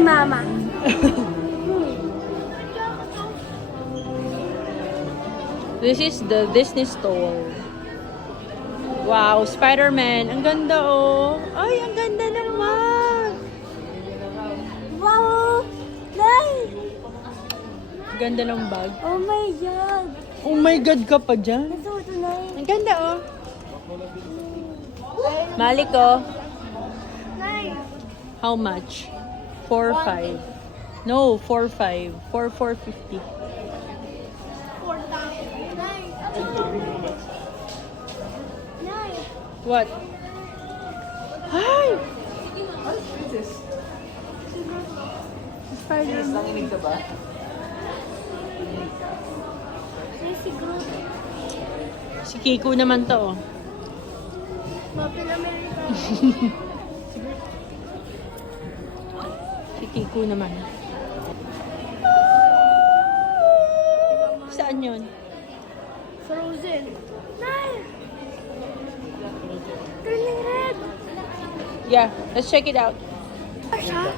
Mama. This is the Disney store. Wow, Spider-Man. Ang ganda oh. Ay, ang ganda naman. Wow! Nay! Ganda ng bag. Oh my God! Oh my God ka pa dyan. Ito, Nay. Ang ganda oh. Malik oh. Nay! How much? 4.5. No, 4.5. 4.450. 4,000. Nay! Nay! What? Hi! Spider-Man. Nay, si Groot. Si Kiko naman to oh. Captain America. Si Kiko naman. Saan yun? Frozen. Nay! Turning red. Yeah, let's check it out. Siya?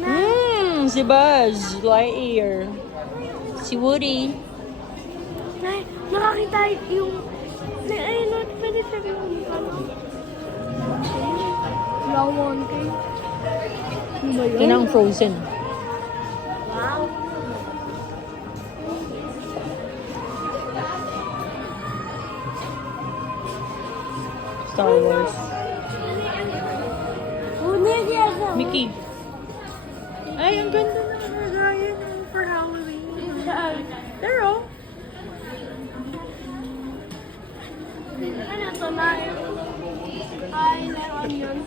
Nay! Si Buzz Lightyear. Si Woody. Nay, nakakita yung... Nay, ayun, not pwede sabi mo ano? Lawon kay... Ano ba Ito na ang Frozen. Wow! Star Wars. Unig yan. Mickey. Ay, ang ganda ng lagayan for Halloween. There oh. Ano to na? Ay, meron yun.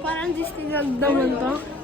Parang Disneyland naman to.